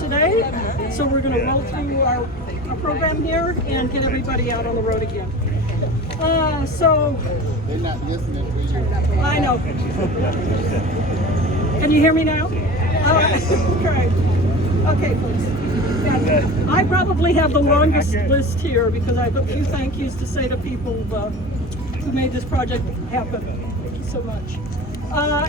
today. So we're going to roll through our program here and get everybody out on the road again. They're not listening to you. I know. Can you hear me now? Okay, folks. And I probably have the longest list here because I have a few thank yous to say to people who made this project happen. Thank you so much.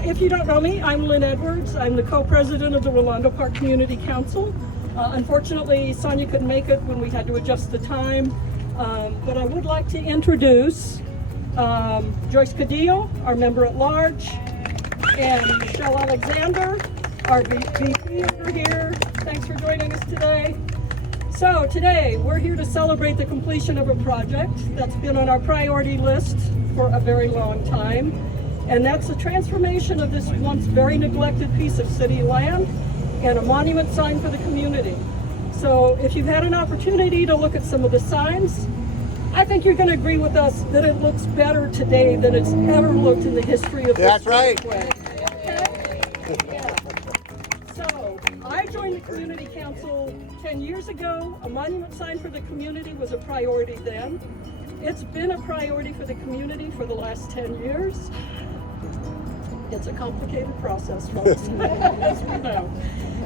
If you don't know me, I'm Lynn Edwards. I'm the co-president of the Rolando Park Community Council. Unfortunately, Sonia couldn't make it when we had to adjust the time, but I would like to introduce Joyce Cadillo, our member at large, and Michelle Alexander, our VP over here. Thanks for joining us today. So today, we're here to celebrate the completion of a project that's been on our priority list for a very long time. And that's the transformation of this once very neglected piece of city land and a monument sign for the community. So if you've had an opportunity to look at some of the signs, I think you're going to agree with us that it looks better today than it's ever looked in the history of this. That's right. Okay? Yeah. So I joined the community council 10 years ago. A monument sign for the community was a priority then. It's been a priority for the community for the last 10 years. It's a complicated process, folks, as we know.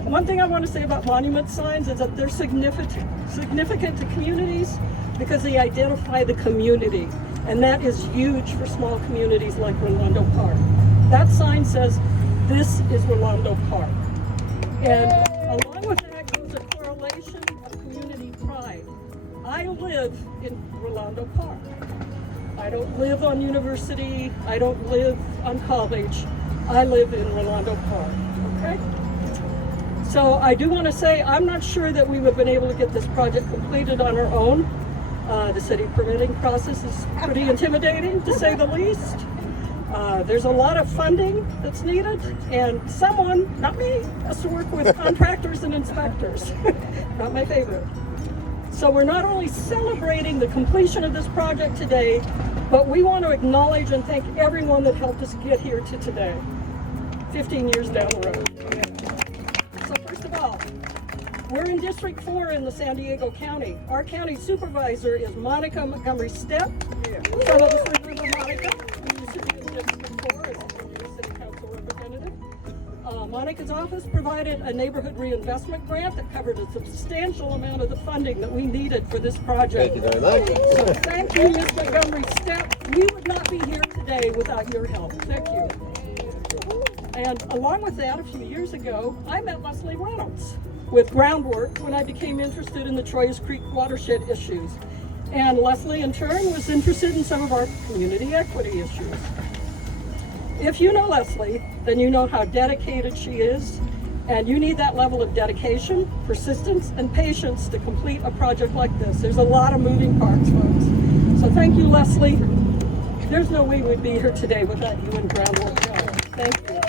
One thing I want to say about monument signs is that they're significant to communities because they identify the community, and that is huge for small communities like Rolando Park. That sign says, "This is Rolando Park." And along with that goes a correlation of community pride. I live in Rolando Park. I don't live on University. I don't live on College. I live in Rolando Park, okay? So I do want to say I'm not sure that we would have been able to get this project completed on our own. The city permitting process is pretty intimidating, to say the least. There's a lot of funding that's needed, and someone, not me, has to work with contractors and inspectors. Not my favorite. So we're not only celebrating the completion of this project today, but we want to acknowledge and thank everyone that helped us get here to today, 15 years down the road. So first of all, we're in District 4 in the San Diego County. Our county supervisor is Monica Montgomery Stepp. Some of us remember Monica, who used to be in District 4 as a city council representative. Monica's office provided a neighborhood reinvestment grant that covered a substantial amount of the funding that we needed for this project. Thank you very much. So thank you, Ms. Montgomery Stepp. We would not be here today without your help. Thank you. And along with that, a few years ago, I met Leslie Reynolds with groundwork when I became interested in the Troyes Creek watershed issues. And Leslie, in turn, was interested in some of our community equity issues. If you know Leslie, then you know how dedicated she is, and you need that level of dedication, persistence, and patience to complete a project like this. There's a lot of moving parts, folks. So thank you, Leslie. There's no way we'd be here today without you and groundwork help. Thank you.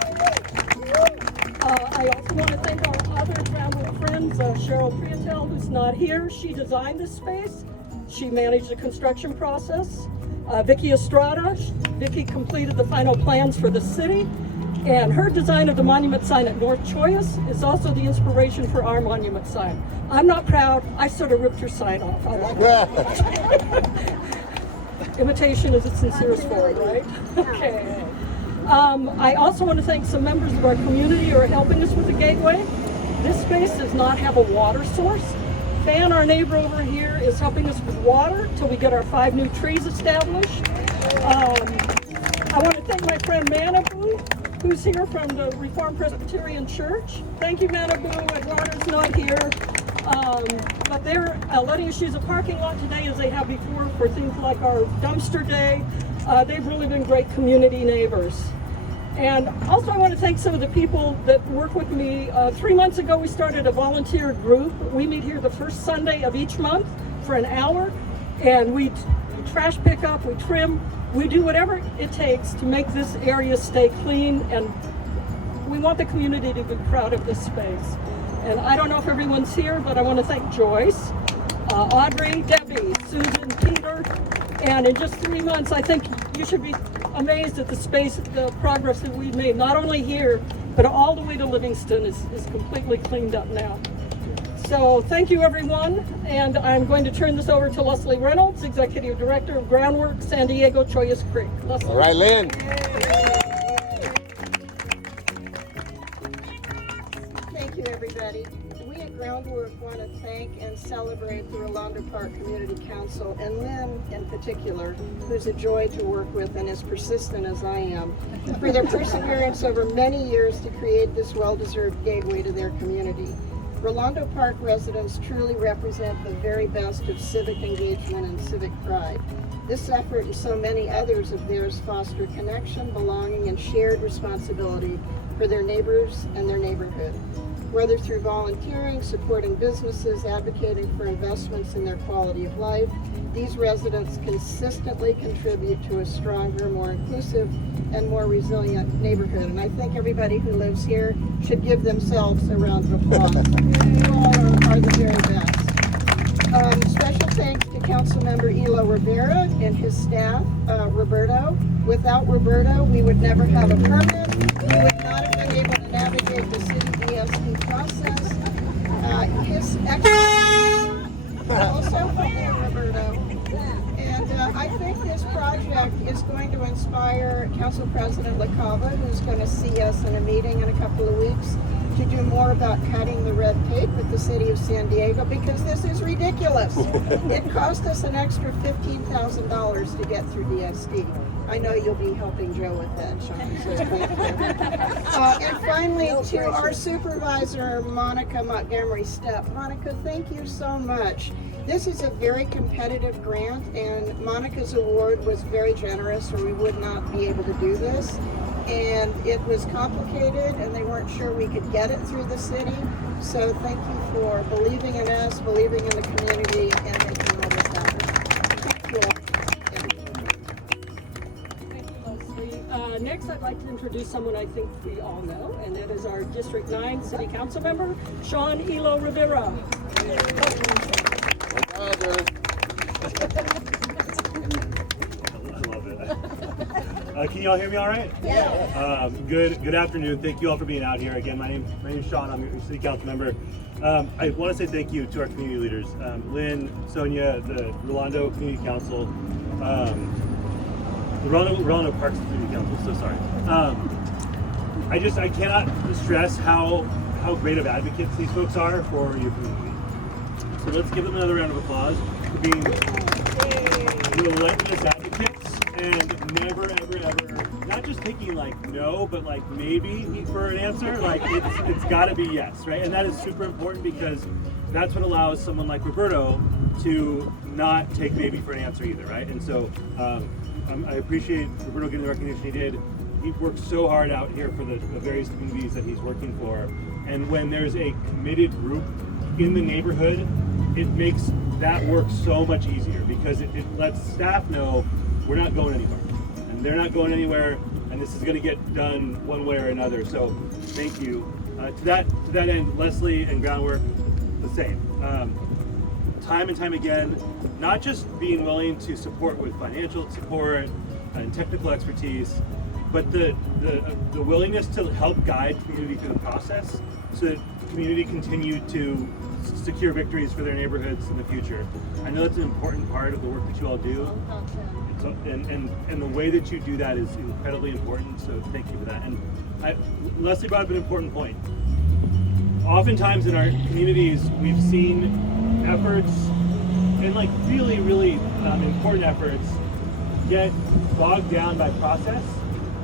I also want to thank our other groundwork friends, Cheryl Priatel, who's not here. She designed this space. She managed the construction process. Vicki Estrada, Vicki completed the final plans for the city, and her design of the monument sign at North Choice is also the inspiration for our monument sign. I'm not proud, I sort of ripped her sign off. I like it. Imitation is its sincerest form, right? Okay. I also want to thank some members of our community who are helping us with the gateway. This space does not have a water source. Fan, our neighbor over here, is helping us with water till we get our 5 new trees established. I want to thank my friend Manabu, who's here from the Reformed Presbyterian Church. Thank you, Manabu. Eduardo's not here. But they're letting us use a parking lot today as they have before for things like our dumpster day. They've really been great community neighbors. And also I want to thank some of the people that work with me. 3 months ago we started a volunteer group. We meet here the first Sunday of each month for an hour, and we trash pick up, we trim, we do whatever it takes to make this area stay clean, and we want the community to be proud of this space. And I don't know if everyone's here, but I want to thank Joyce, Audrey, Debbie, Susan, Peter, and in just 3 months I think you should be amazed at the progress that we've made, not only here, but all the way to Livingston is completely cleaned up now. So thank you, everyone. And I'm going to turn this over to Leslie Reynolds, Executive Director of Groundwork, San Diego Chollas Creek. Leslie. All right, Lynn. Thank you, everybody. We at Groundwork want to thank and celebrate the Rolando Park Community Council, and Lynn in particular, who's a joy to work with and as persistent as I am, for their perseverance over many years to create this well-deserved gateway to their community. Rolando Park residents truly represent the very best of civic engagement and civic pride. This effort and so many others of theirs foster connection, belonging, and shared responsibility for their neighbors and their neighborhood. Whether through volunteering, supporting businesses, advocating for investments in their quality of life, these residents consistently contribute to a stronger, more inclusive, and more resilient neighborhood. And I think everybody who lives here should give themselves a round of applause. You all are the very best. Special thanks to Councilmember Elo Rivera and his staff, Roberto. Without Roberto, we would never have a permit. We would not have been able to navigate the city DSD process. His excellence also from Roberto. And I think this project is going to inspire Council President LaCava, who's going to see us in a meeting in a couple of weeks, to do more about cutting the red tape with the city of San Diego, because this is ridiculous. It cost us an extra $15,000 to get through DSD. I know you'll be helping Joe with that, Sean. So thank you. And finally, to our supervisor, Monica Montgomery Stepp. Monica, thank you so much. This is a very competitive grant, and Monica's award was very generous, or we would not be able to do this. And it was complicated, and they weren't sure we could get it through the city. So thank you for believing in us, believing in the community, and making all this happen. Thank you all. Thank you, Leslie. Next, I'd like to introduce someone I think we all know, and that is our District 9 City Council member, Sean Elo Rivera. Can you all hear me all right? Yeah. Good afternoon. Thank you all for being out here. Again, my name is Sean. I'm your city council member. I want to say thank you to our community leaders, Lynn, Sonia, the Rolando Community Council, the Rolando Parks Community Council. So sorry. I cannot stress how great of advocates these folks are for your community. So let's give them another round of applause for being relentless advocates and never ever not just taking like no, but like maybe for an answer. Like it's got to be yes, right? And that is super important, because that's what allows someone like Roberto to not take maybe for an answer either, right? And so I appreciate Roberto getting the recognition he did. He worked so hard out here for the various communities that he's working for, and when there's a committed group in the neighborhood, it makes that work so much easier, because it lets staff know we're not going anywhere, and they're not going anywhere, and this is going to get done one way or another. So thank you. To that end, Leslie and Groundwork, the same. Time and time again, not just being willing to support with financial support and technical expertise, but the willingness to help guide community through the process, so that community continue to secure victories for their neighborhoods in the future. I know that's an important part of the work that you all do. So, and the way that you do that is incredibly important, so thank you for that. And Leslie brought up an important point. Oftentimes in our communities, we've seen efforts, and like really important efforts, get bogged down by process,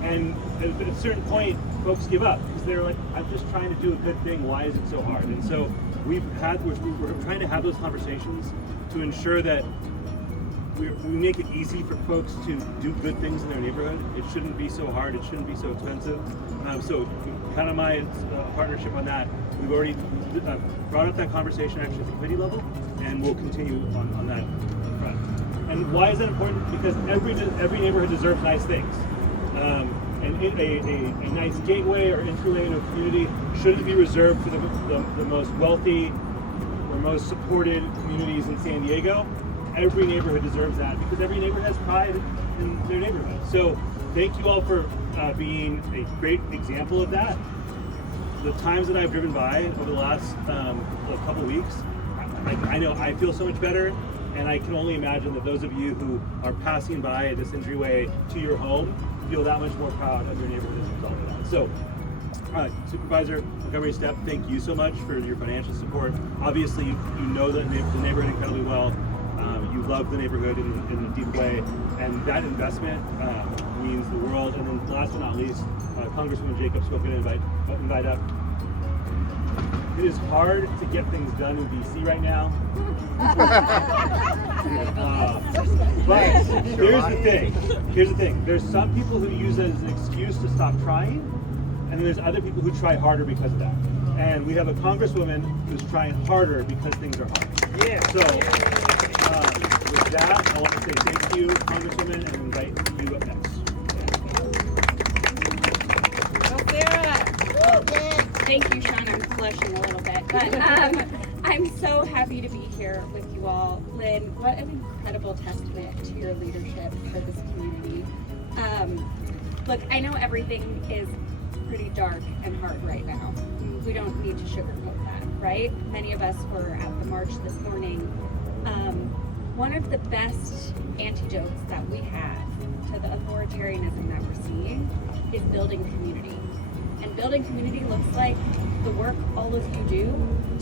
and at a certain point, folks give up, because they're like, I'm just trying to do a good thing, why is it so hard? And so we're trying to have those conversations to ensure that we make it easy for folks to do good things in their neighborhood. It shouldn't be so hard, it shouldn't be so expensive. So kind of my partnership on that. We've already brought up that conversation actually at the committee level, and we'll continue on that front. And why is that important? Because every neighborhood deserves nice things. And a nice gateway or entryway into a community shouldn't be reserved for the most wealthy or most supported communities in San Diego. Every neighborhood deserves that, because every neighborhood has pride in their neighborhood. So thank you all for being a great example of that. the times that I've driven by over the last couple weeks, I know I feel so much better, and I can only imagine that those of you who are passing by this entryway to your home feel that much more proud of your neighborhood as a result of that. So, Supervisor Montgomery Stepp, thank you so much for your financial support. Obviously, you know the neighborhood incredibly well. You love the neighborhood in a deep way, and that investment means the world. And then last but not least, Congresswoman Jacobs, who I'm going to invite up. It is hard to get things done in DC right now. But here's the thing. There's some people who use it as an excuse to stop trying, and then there's other people who try harder because of that. And we have a Congresswoman who's trying harder because things are hard. Yeah. So with that, I want to say thank you, Congresswoman, and invite you up next. Thank you, Sean. I'm blushing a little bit, but I'm so happy to be here with you all. Lynn, what an incredible testament to your leadership for this community. Look, I know everything is pretty dark and hard right now. We don't need to sugarcoat that, right? Many of us were at the march this morning. One of the best antidotes that we have to the authoritarianism that we're seeing is building community. And building community looks like the work all of you do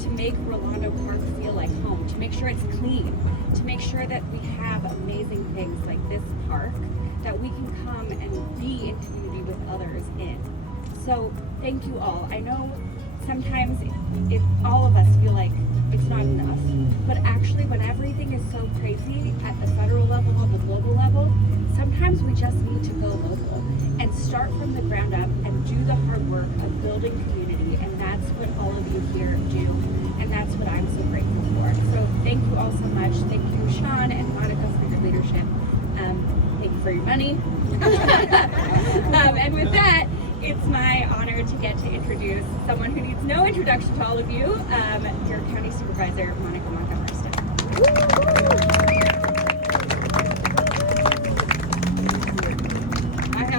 to make Rolando Park feel like home, to make sure it's clean, to make sure that we have amazing things like this park that we can come and be in community with others in. So thank you all. I know sometimes if all of us feel like it's not enough, but actually when everything is so crazy at the federal level or the global level, sometimes we just need to go local and start from the ground up and do the hard work of building community, and that's what all of you here do, and that's what I'm so grateful for. So thank you all so much. Thank you, Sean and Monica, for your leadership. Thank you for your money. And with that, it's my honor to get to introduce someone who needs no introduction to all of you, your County Supervisor, Monica Montgomery Stepp.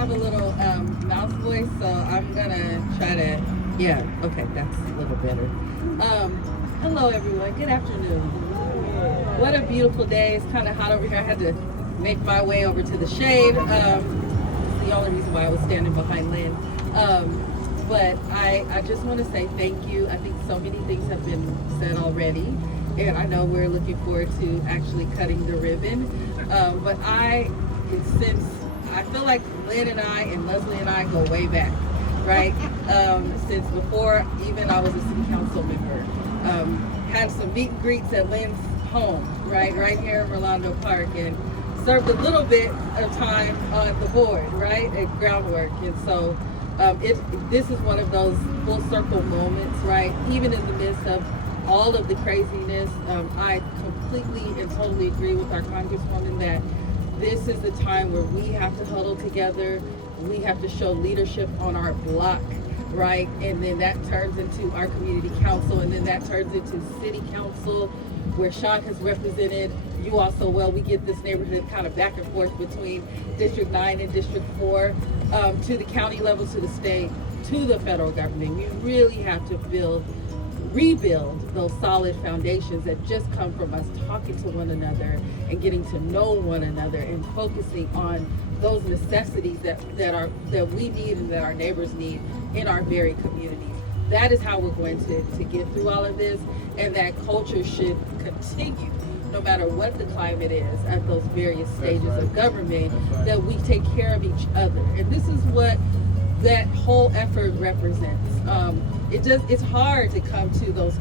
A little mouth voice, so I'm gonna try to, yeah, okay, that's a little better. Hello everyone, good afternoon. What a beautiful day. It's kind of hot over here. I had to make my way over to the shade. It's the only reason why I was standing behind Lynn. But I just want to say thank you. I think so many things have been said already, and I know we're looking forward to actually cutting the ribbon. But since I feel like Lynn and I and Leslie and I go way back, right? Since before even I was a city council member. Had some meet and greets at Lynn's home, right here in Rolando Park, and served a little bit of time on the board, right, at groundwork. And so this is one of those full circle moments, right? Even in the midst of all of the craziness, I completely and totally agree with our Congresswoman that this is the time where we have to huddle together. We have to show leadership on our block, right? And then that turns into our community council, and then that turns into city council, where Sean has represented you all so well. We get this neighborhood kind of back and forth between District 9 and District 4, to the county level, to the state, to the federal government. We really have to rebuild those solid foundations that just come from us talking to one another and getting to know one another and focusing on those necessities that we need and that our neighbors need in our very communities. That is how we're going to get through all of this, and that culture should continue no matter what the climate is at those various stages of government, that we take care of each other. And this is what that whole effort represents. It's hard to come to those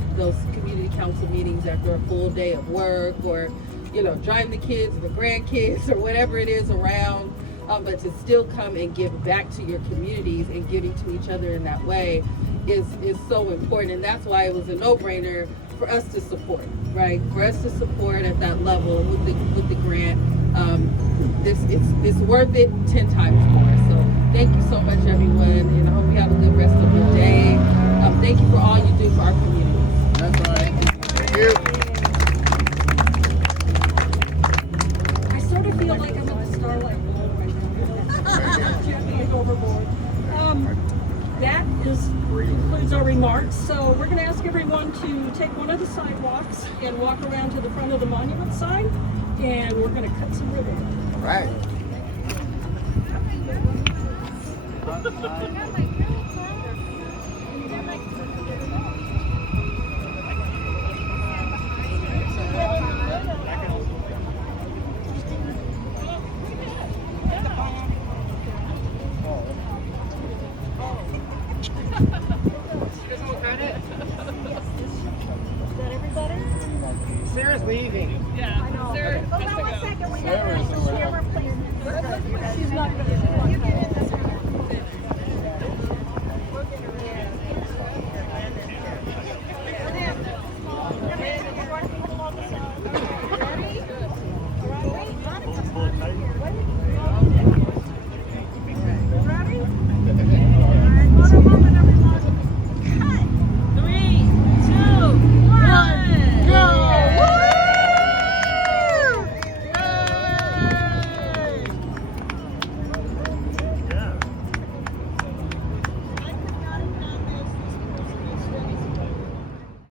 community council meetings after a full day of work, or driving the kids or the grandkids or whatever it is around, but to still come and give back to your communities and giving to each other in that way is so important. And that's why it was a no-brainer for us to support, right? For us to support at that level with the grant. It's worth it 10 times more. So thank you so much, everyone, and I hope you have a good rest of your day. Thank you for all you do for our communities. That's right. Thank you. I sort of feel like I'm in the Starlight Bowl right now. Gently overboard. That concludes our remarks. to take one of the sidewalks and walk around to the front of the monument sign, and we're going to cut some ribbon. All right. Sarah's leaving. Hold on one second, we got Sarah's a over there. camera, please. She's not